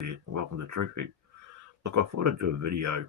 Yeah, welcome to Truth Heap. Look, I thought I'd do a video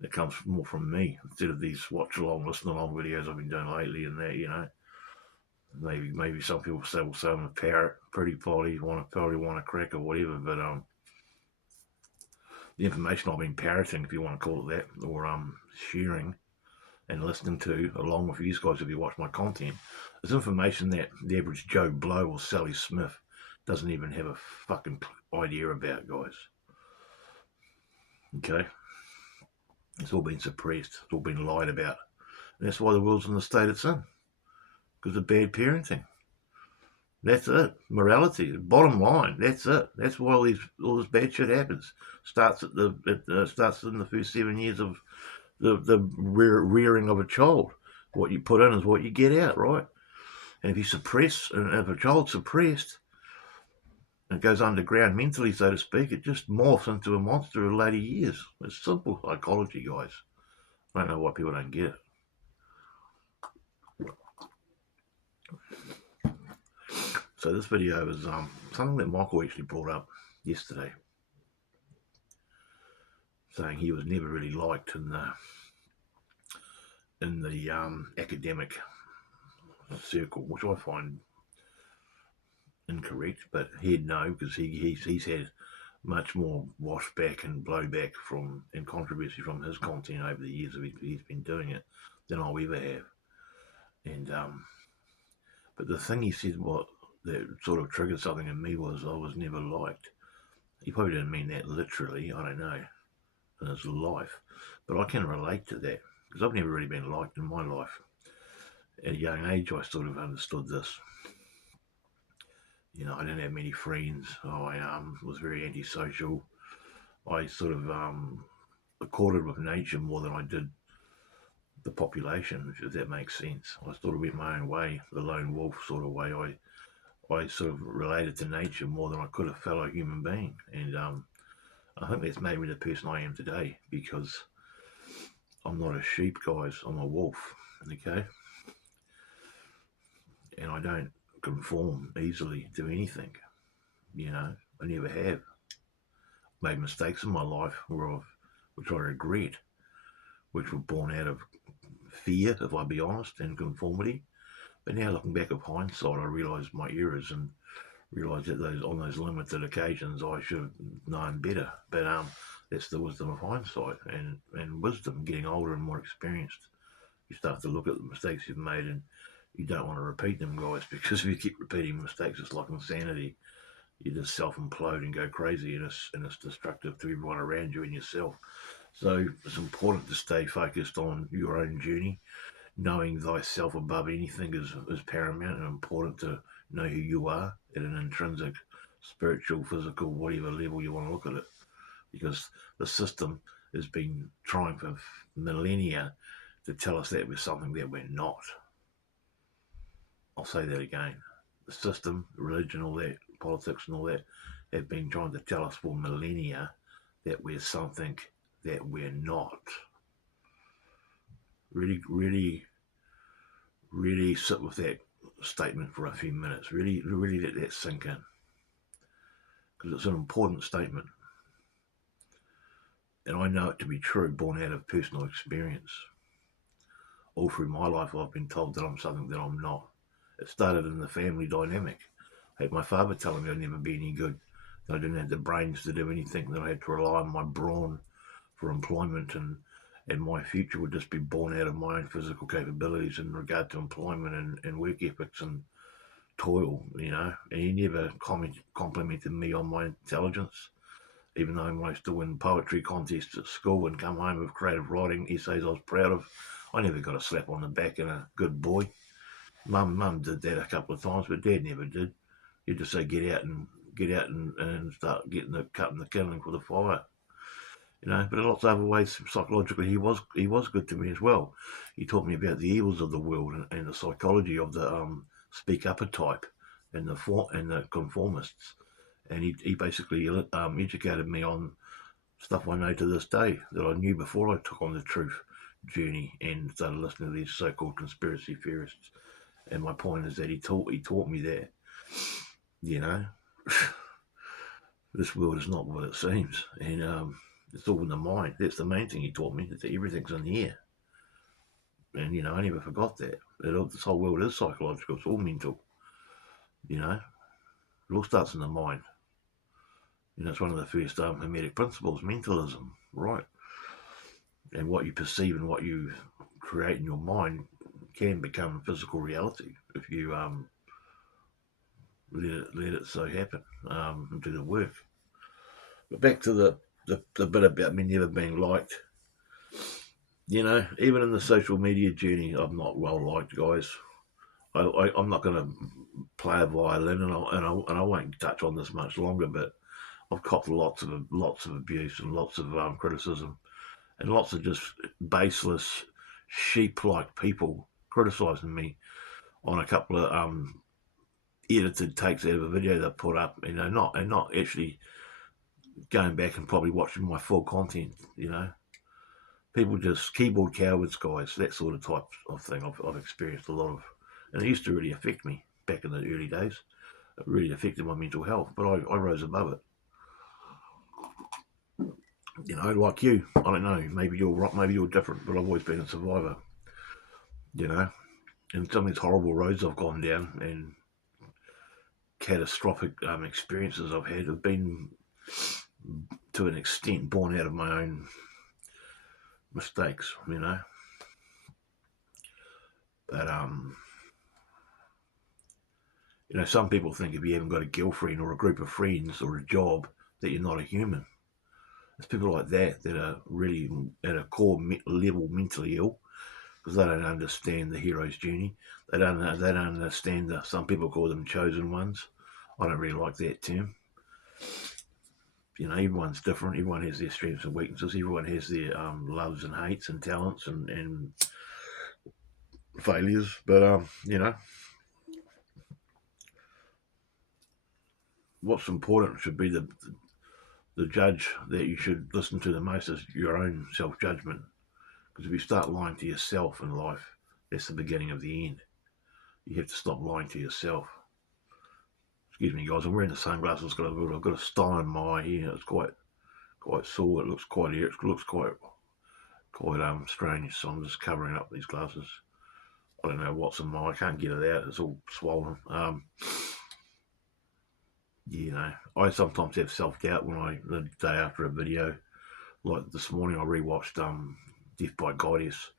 that comes more from me instead of these watch along, listen along videos I've been doing lately and that. Maybe some people say, well, so I'm a parrot, pretty probably want to crack or whatever, but the information I've been parroting, if you want to call it that, or sharing and listening to along with you guys if you watch my content, is information that the average Joe Blow or Sally Smith doesn't even have a fucking idea about, guys. Okay? It's all been suppressed. It's all been lied about. And that's why the world's in the state it's in. Because of bad parenting. That's it. Morality. Bottom line. That's it. That's why all this bad shit happens. Starts in the first 7 years of the rearing of a child. What you put in is what you get out, right? And if you suppress, and if a child's suppressed, and it goes underground mentally, so to speak, it just morphs into a monster in later years. It's simple psychology, guys. I don't know why people don't get it. So this video is something that Michael actually brought up yesterday, saying he was never really liked in the academic circle, which I find incorrect. But he'd know because he's had much more washback and blowback and controversy from his content over the years that he's been doing it than I'll ever have. And but the thing he said that sort of triggered something in me was I was never liked. He probably didn't mean that literally, I don't know, in his life, but I can relate to that because I've never really been liked in my life. At a young age, I sort of understood this. I didn't have many friends. I was very antisocial. I sort of accorded with nature more than I did the population, if that makes sense. I sort of went my own way, the lone wolf sort of way. I sort of related to nature more than I could a fellow human being. And I think that's made me the person I am today because I'm not a sheep, guys. I'm a wolf, okay? And I don't conform easily to anything. I never have. Made mistakes in my life which I regret, which were born out of fear, if I be honest, and conformity. But now looking back with hindsight, I realise my errors and realise that on those limited occasions I should have known better. But that's the wisdom of hindsight and wisdom, getting older and more experienced. You start to look at the mistakes you've made and you don't want to repeat them, guys, because if you keep repeating mistakes, it's like insanity. You just self-implode and go crazy, and it's destructive to everyone around you and yourself. So it's important to stay focused on your own journey. Knowing thyself above anything is paramount and important to know who you are at an intrinsic, spiritual, physical, whatever level you want to look at it. Because the system has been trying for millennia to tell us that we're something that we're not. I'll say that again. The system, religion, all that, politics and all that, have been trying to tell us for millennia that we're something that we're not. Really, really, really sit with that statement for a few minutes. Really, really let that sink in. Because it's an important statement. And I know it to be true, born out of personal experience. All through my life, I've been told that I'm something that I'm not. It started in the family dynamic. I had my father telling me I'd never be any good, that I didn't have the brains to do anything, that I had to rely on my brawn for employment, and my future would just be born out of my own physical capabilities in regard to employment and work ethics and toil, And he never complimented me on my intelligence, even though I used to win poetry contests at school and come home with creative writing essays I was proud of. I never got a slap on the back and a good boy. Mum did that a couple of times, but Dad never did. He'd just say, get out and start cutting the killing for the fire. But in lots of other ways, psychologically, he was good to me as well. He taught me about the evils of the world and the psychology of the speak upper type and the conformists. And he basically educated me on stuff I know to this day that I knew before I took on the truth journey and started listening to these so-called conspiracy theorists. And my point is that he taught me that, This world is not what it seems, and it's all in the mind. That's the main thing he taught me, that everything's in here. And, I never forgot that. This whole world is psychological. It's all mental. It all starts in the mind. It's one of the first Hermetic principles, mentalism, right? And what you perceive and what you create in your mind can become physical reality if you let it so happen, and do the work. But back to the bit about me never being liked. Even in the social media journey, I'm not well liked, guys. I'm not going to play a violin, and I won't touch on this much longer. But I've copped lots of abuse and lots of criticism, and lots of just baseless, sheep-like people criticising me on a couple of edited takes out of a video they put up. Not actually going back and probably watching my full content. People just keyboard cowards, guys. That sort of type of thing I've experienced a lot of, and it used to really affect me back in the early days. It really affected my mental health, but I rose above it. Like you, I don't know. Maybe you're right, maybe you're different, but I've always been a survivor. And some of these horrible roads I've gone down and catastrophic experiences I've had have been, to an extent, born out of my own mistakes. But some people think if you haven't got a girlfriend or a group of friends or a job that you're not a human. It's people like that are really at a core level mentally ill, because they don't understand the hero's journey. They don't understand some people call them chosen ones. I don't really like that term. Everyone's different. Everyone has their strengths and weaknesses. Everyone has their loves and hates and talents and failures. But what's important should be the judge that you should listen to the most is your own self-judgment. Because if you start lying to yourself in life, that's the beginning of the end. You have to stop lying to yourself. Excuse me, guys. I'm wearing the sunglasses. I've got a style in my eye here. It's quite sore. It looks quite strange. So I'm just covering up these glasses. I don't know what's in my eye. I can't get it out. It's all swollen. I sometimes have self-doubt the day after a video. Like this morning, I rewatched Death by Goddess,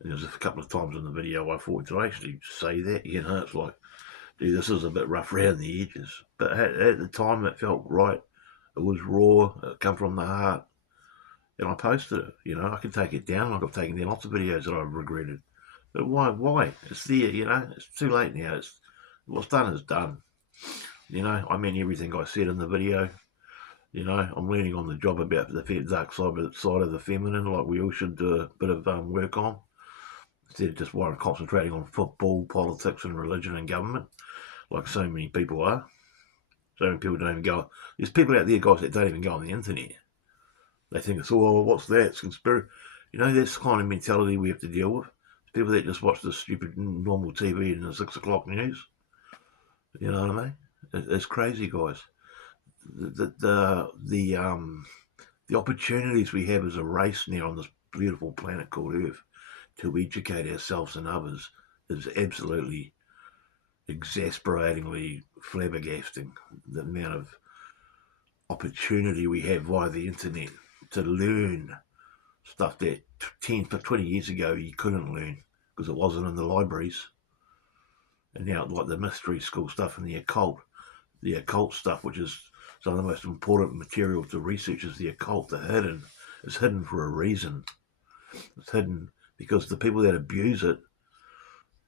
and there's a couple of times in the video I thought, did I actually say that? It's like, dude, this is a bit rough around the edges. But at the time, it felt right. It was raw. It come from the heart, and I posted it. I could take it down. Like I've taken down lots of videos that I've regretted. But why? Why? It's there. It's too late now. What's done is done. I mean everything I said in the video. I'm learning on the job about the dark side of the feminine, like we all should do a bit of work on, instead of just concentrating on football, politics, and religion and government, like so many people are. So many people don't even go. There's people out there, guys, that don't even go on the internet. They think it's, what's that? It's conspiracy. That's the kind of mentality we have to deal with. People that just watch the stupid normal TV and the 6 o'clock news. You know what I mean? It's crazy, guys. The opportunities we have as a race now on this beautiful planet called Earth to educate ourselves and others is absolutely exasperatingly flabbergasting. The amount of opportunity we have via the internet to learn stuff that 10 to 20 years ago you couldn't learn because it wasn't in the libraries. And now, like the mystery school stuff and the occult stuff, which is some of the most important material to research, is the occult, the hidden. It's hidden for a reason. It's hidden because the people that abuse it,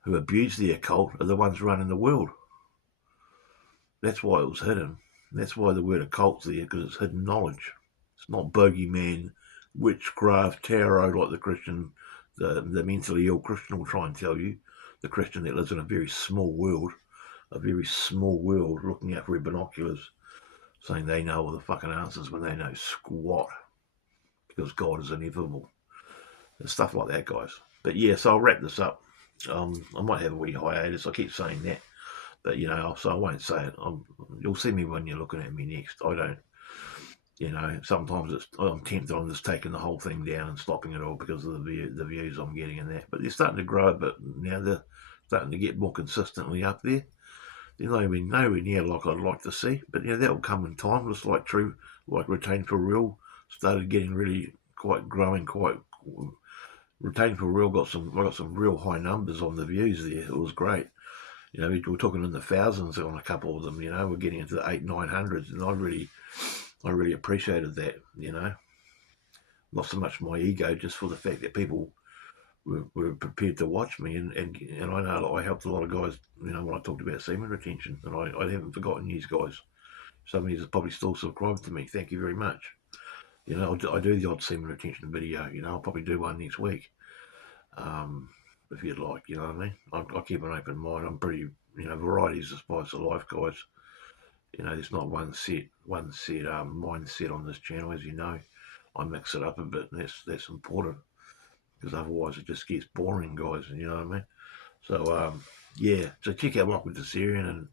who abuse the occult, are the ones running the world. That's why it was hidden. That's why the word occult's there, because it's hidden knowledge. It's not bogeyman, witchcraft, tarot, like the mentally ill Christian will try and tell you. The Christian that lives in a very small world looking out through binoculars, saying they know all the fucking answers when they know squat, because God is inevitable. And stuff like that, guys. But yeah, so I'll wrap this up. I might have a wee hiatus. I keep saying that. But, so I won't say it. You'll see me when you're looking at me next. I don't You know, sometimes I'm tempted on just taking the whole thing down and stopping it all because of the views I'm getting in that. But they're starting to grow a bit now. They're starting to get more consistently up there. They're nowhere near like I'd like to see. But that'll come in time. Just like Retain for Real started getting really quite growing quite. Retain for Real I got some real high numbers on the views there. It was great. We're talking in the thousands on a couple of them. We're getting into the 800-900s, and I really appreciated that. Not so much my ego, just for the fact that people were prepared to watch me, and I know I helped a lot of guys. When I talked about semen retention, and I haven't forgotten you guys. Some of you are probably still subscribed to me. Thank you very much. I do the odd semen retention video. I'll probably do one next week. If you'd like, you know what I mean. I keep an open mind. I'm pretty, variety is the spice of life, guys. There's not one set mindset on this channel, as you know. I mix it up a bit, and that's important because otherwise it just gets boring, guys. You know what I mean? So, yeah. So check out Lock with the Syrian and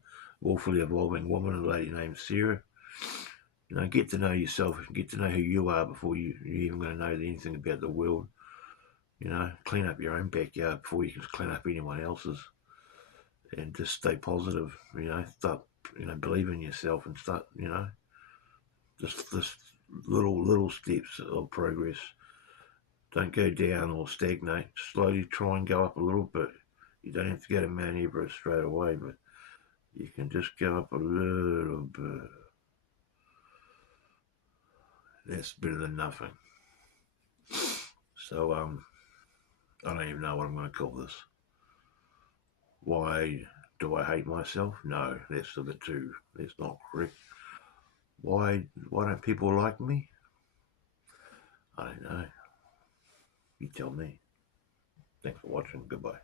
Awfully Evolving Woman, a lady named Sarah. Get to know yourself, get to know who you are before you're even going to know anything about the world. Clean up your own backyard before you can clean up anyone else's, and just stay positive. Start, believe in yourself and start, just little steps of progress. Don't go down or stagnate. Slowly try and go up a little bit. You don't have to go to Mount Everest straight away, but you can just go up a little bit. That's better than nothing. So, I don't even know what I'm going to call this. Why do I hate myself? No, that's a bit too. That's not correct. Why don't people like me? I don't know. You tell me. Thanks for watching. Goodbye.